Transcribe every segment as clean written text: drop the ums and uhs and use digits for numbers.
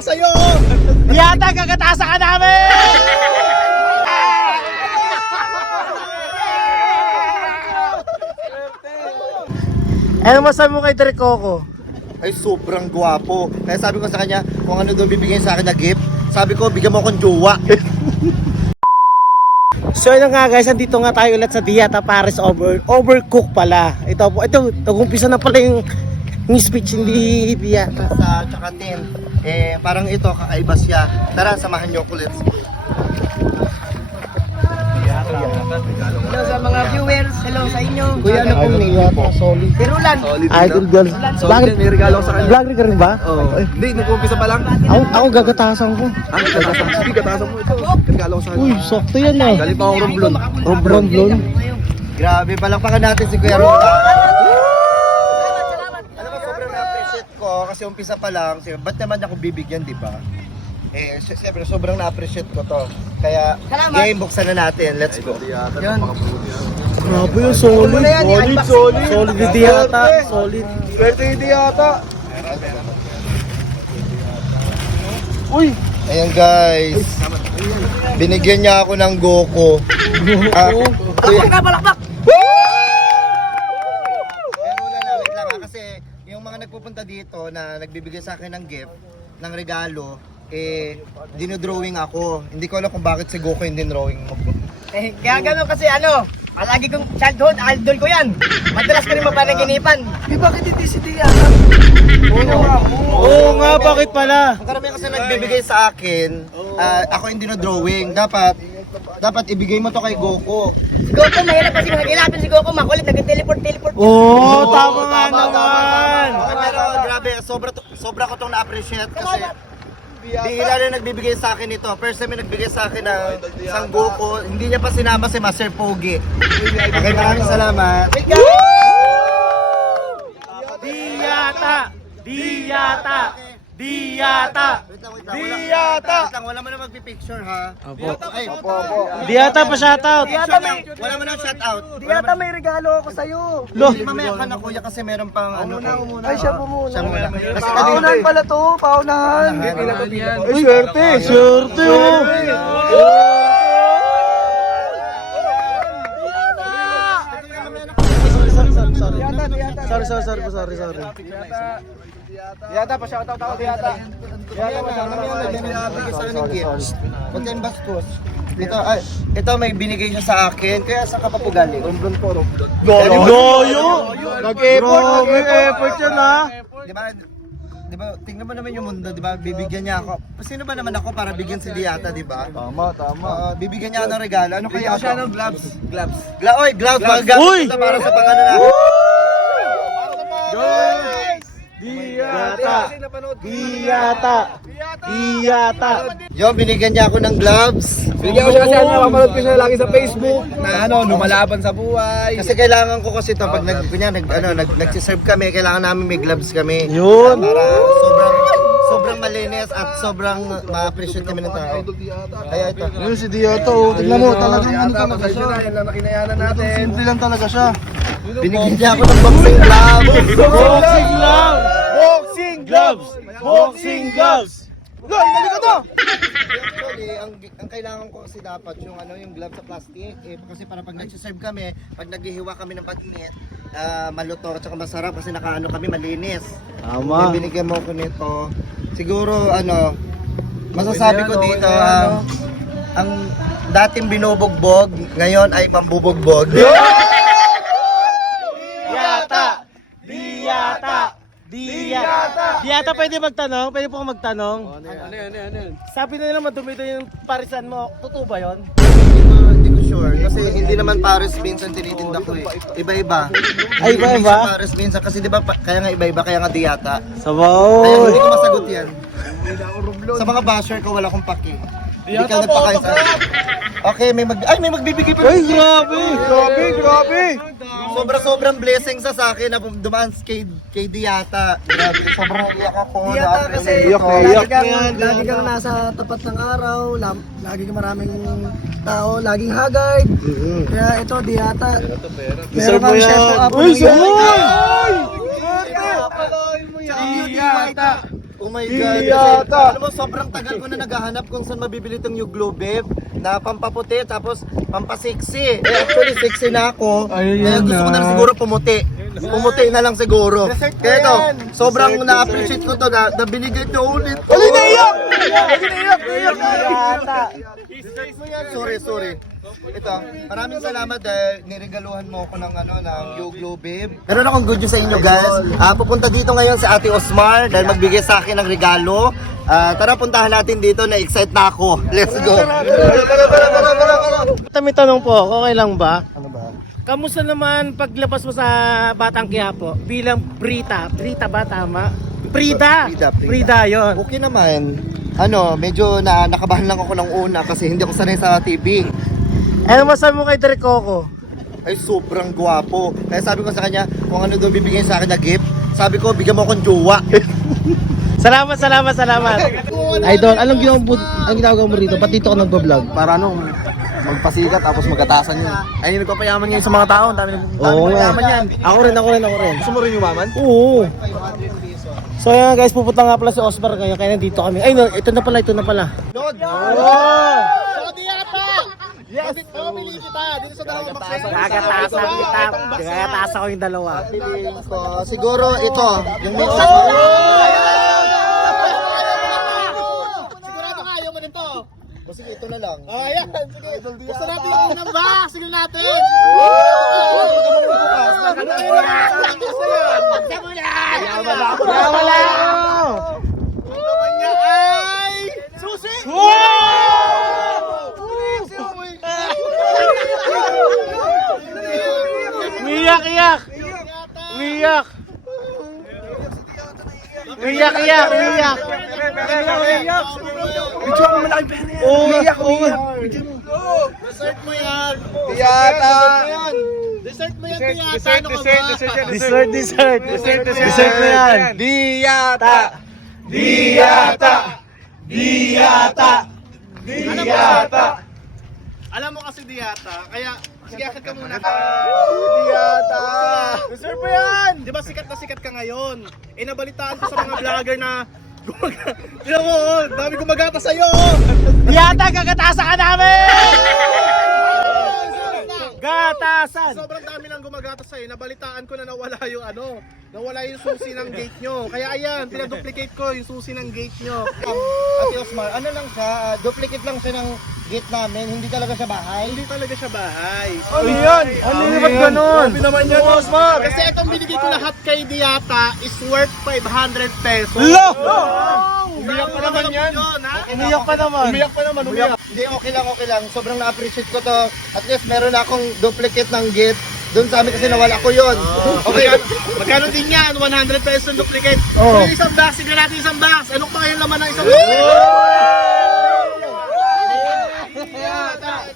ka sa'yo! Yata, gagatasan ka namin! Ano masabi mo kay Derek Coco? Ay, sobrang gwapo. Kaya sabi ko sa kanya, kung ano daw bibigyan sa akin na gift, sabi ko, bigyan mo akong jowa. So yun nga guys, andito nga tayo ulit sa Diata Paris Overcook pala. Ito po, nag-umpisa na pala yung speech, hindi Diata. Sa tsaka tin, parang ito, kakaiba siya. Tara, samahan niyo ko, let's go. Hello sa mga viewers, hello sa inyo. Kuya, ano pong name po? Solid. Pirulan. Idol girl. Solid, may regalo ko sa kanya. Vlogger ka rin ba? Oo. Hindi, nag-umpisa pa lang. Ako gagatasan ko. Sige, katasan mo ito. Regalo ko sa kanya. Uy, sakto yan ah. Galing pa akong Romblon. Romblon. Grabe, palakpakan natin si Kuya Rola. Alam mo, sobrang na-appreciate ko kasi umpisa pa lang. Ba't naman ako bibigyan, di ba? Siyempre, sobrang na-appreciate ko to. Kaya, game, buksan na natin. Let's go. Yun. Grabe yung solid. Ano yan, Solid. Solid yung Diata. Solid. Swerte yung Diata. Uy! Ayan guys. Binigyan niya ako ng Goku. Palakpak ka, palakpak! Pero wala na, wait lang ha, kasi yung mga nagpupunta dito na nagbibigay sa akin ng gift, ng regalo, dinodrawing ako. Hindi ko alam kung bakit si Goku yung dinrawing mo. Kaya gano'n kasi palagi kong childhood, idol ko yan. Madalas ko rin mapanaginipan. Bakit hindi si Diata? Oo nga, bakit pala? Ang karamihan kasi nagbibigay sa akin, ako yung dinodrawing. Dapat ibigay mo to kay Goku. Si Goku, mahirap kasi magilapin si Goku, makulit, nag-teleport. Oo, tama nga naman. Okay, pero grabe, sobra ko itong na-appreciate kasi bihira rin nagbibigay sa akin ito. First time nagbigay sa akin ng isang Goku, hindi niya pa sinama si Master Pogi. Okay, maraming salamat. Diata. Wait lang, wala mo na magpipicture ha. Ay, Diata pa shoutout. wala mo na shoutout. Diata, may regalo ako sa'yo. Hindi mamaya ka na kuya kasi meron pang ano. Ay, siya po muna. Siya muna. Kasi Paunahan pala to, paunahan. Uy, swerte oh. Sorry. Diata, pa-shoutout ako, Diata. Huwag kayong bastos. Ito may binigay siya sa akin. Kaya saan ka pa po galing? Romblon po, Romblon. Goyo! Nag-effort yan ha. Di ba, tingnan mo naman yung mundo, di ba? Bibigyan niya ako. Sino ba naman ako para bigyan si Diata, di ba? Tama. Bibigyan niya ako ng regalo. Ano kaya siya ako? ng gloves. Oy, gloves! Magagamit Uy! ito para sa pangano na. Diata. Yo, binigyan niya ako ng gloves. Bigyan ko siya kasi mapapanood ko siya lagi sa Facebook na lumalaban sa buhay. Kasi kailangan ko kasi ito pag nagsiserve kami, kailangan namin may gloves kami. Yun. Para sobrang malinis at sobrang ma-appreciate kami ng tao. Kaya ito. Yun si Diata oh. Tignan mo, talagang ano talaga Yan siya. lang nakinayanan natin. Simple lang talaga siya. Binigyan niya ako ng boxing gloves. Boxing gloves. Actually, ang kailangan ko kasi dapat yung glove sa plastic kasi para pag nagsiserve kami, pag naghihiwa kami ng patinit, maluto at saka masarap kasi nakaano kami malinis. Tama. Binigyan mo ko nito. Siguro masasabi ko dito ang dating binubugbog, ngayon ay mambubugbog. Diata, pwede magtanong? Pwede po ako magtanong? Ano? Sabi na nila madumi daw yung parisan mo. Totoo ba yun? Hindi ko sure kasi hindi naman Paris beans ang tinitinda ko eh. Iba-iba. Ay, iba-iba? Hindi sa Paris beans kasi di ba kaya nga iba-iba kaya nga Diata. Kaya Sabaw. hindi ko masagot yan. Sa mga basher ko wala akong paki. Hindi ka nagpakain sa Okay, may magbibigay pa. Ay, grabe. Sobrang blessing sa akin na dumaan kay Diata. Grabe, sobrang iyak ako. Diata kasi lagi kang nasa tapat ng araw, lagi kang maraming tao, laging haggard. Kaya ito, Diata. Meron kang chef of Uy, Apo. Diata. Oh my God. Kasi, alam mo, sobrang tagal ko na naghahanap kung saan mabibili itong New Glow Babe na pampaputi tapos pampasexy. Eh, actually, sexy na ako. Kaya gusto ko na lang siguro pumuti. Pumuti na lang siguro. Kaya ito, sobrang na-appreciate ko to na binigay nyo ulit. Sorry. Ito, maraming salamat dahil niregaluhan mo ako ng New Glow Babe. Meron akong good news sa inyo guys. Pupunta dito ngayon si Ate Osmar dahil magbigay sa akin ng regalo. Tara puntahan natin dito, na-excite na ako. Let's go. May tanong po, okay lang ba? Ano ba? Kamusta naman paglabas mo sa Batang Quiapo bilang Brita? Brita ba tama? Prida yun. Okay naman. Medyo nakabahan lang ako ng una kasi hindi ako sanay sa TV. Ano masabi mo kay Derek Coco? Ay, sobrang gwapo. Kaya sabi ko sa kanya, kung ano daw bibigyan sa akin na gift, sabi ko, bigyan mo akong jowa. Salamat. Idol, anong ginagawa mo rito? Ba't dito ka nagbablog? Para magpasikat tapos magkatasan yun. Ay, nagpapayaman ngayon sa mga tao. Ang dami Yaman yan. Ako rin. Gusto mo rin yumaman? Oo. So yan guys, pupunta nga pala si Osmar ngayon, kaya nandito kami. Ay, no, ito na pala. Lord! Yes! Pamili kita dito sa dalawang box. Gagatasan ko yung dalawa. Piliin ko, siguro ito, yung may Sigurado ka, ayaw mo nito. O sige, ito na lang. Ayan, sige. Gusto natin yung unang box. Sige natin. Wala! Naman niya ay susi! Miyak! Video ako malaking pera yan. Umiyak. Dessert mo yan. Tiyata. Dessert mo yan, Tiyata. Ano ka ba? Dessert mo yan. Alam mo kasi Diyata, kaya sige akit ka muna. Tiyata. Dessert mo yan! Di ba sikat na sikat ka ngayon? Nabalitaan ko sa mga vlogger na Tignan mo, dami gumagata sa'yo! Yata, gagatasan ka namin! Gatasan! Sobrang dami nang gumagata sa'yo. Nabalitaan ko na nawala yung susi ng gate nyo. Kaya ayan, pinaduplicate ko yung susi ng gate nyo. Ate Osmar, ano lang siya, duplicate lang siya ng gate namin, hindi talaga siya bahay. Hindi talaga siya bahay. Ano yan? Ano yun? Ba't ganun? Sabi naman yan, Osmar. Kasi itong binigay ko lahat kay Diyata is worth 500 pesos. Umiyak pa naman yan. Umiyak pa naman. Hindi, okay lang. Sobrang na-appreciate ko to. At least meron akong duplicate ng gate. Doon sa amin kasi nawala ko yun. Okay, magkano din yan? 100 pesos yung duplicate. Oo. Yung isang box, sige natin isang box. Ano pa yung laman ng isang box?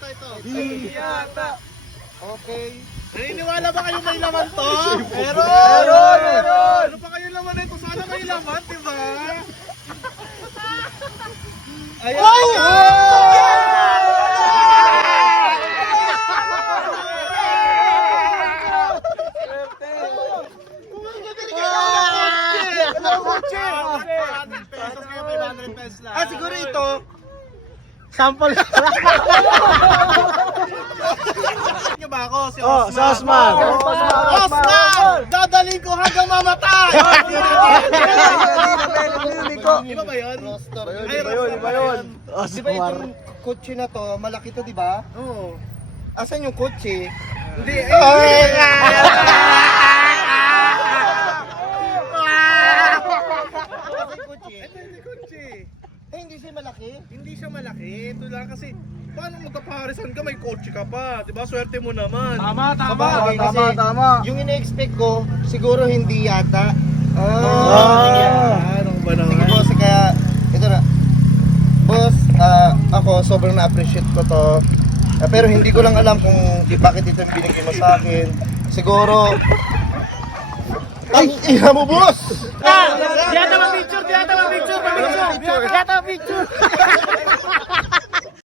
Ito. Okay. Naniniwala ba kayo may laman to? Meron! Ano pa kayo laman nito? Sana may laman, diba? Ayan! Siguro ito. Sample. Nyo ba ako? Si Oh, Osman. sa Osman. Osman! Dadaling ko hanggang mamatay! Iba ba yun? Iba yun. Di ba itong kotse na to, malaki to, di ba? Oo. Asan yung kotse? Hindi. Hindi siya malaki. Hindi siya malaki. Ito lang kasi, paano magkaparisan ka? May kotse ka pa. Diba? Swerte mo naman. Sabagay, kasi yung ina-expect ko, siguro hindi yata. Ano ba Sige naman? boss, kaya ito na. Boss, ako sobrang na-appreciate ko to. Pero hindi ko lang alam kung bakit ito yung binigay mo sa akin. Siguro... Ay, ina mo boss! Diyata mag-picture.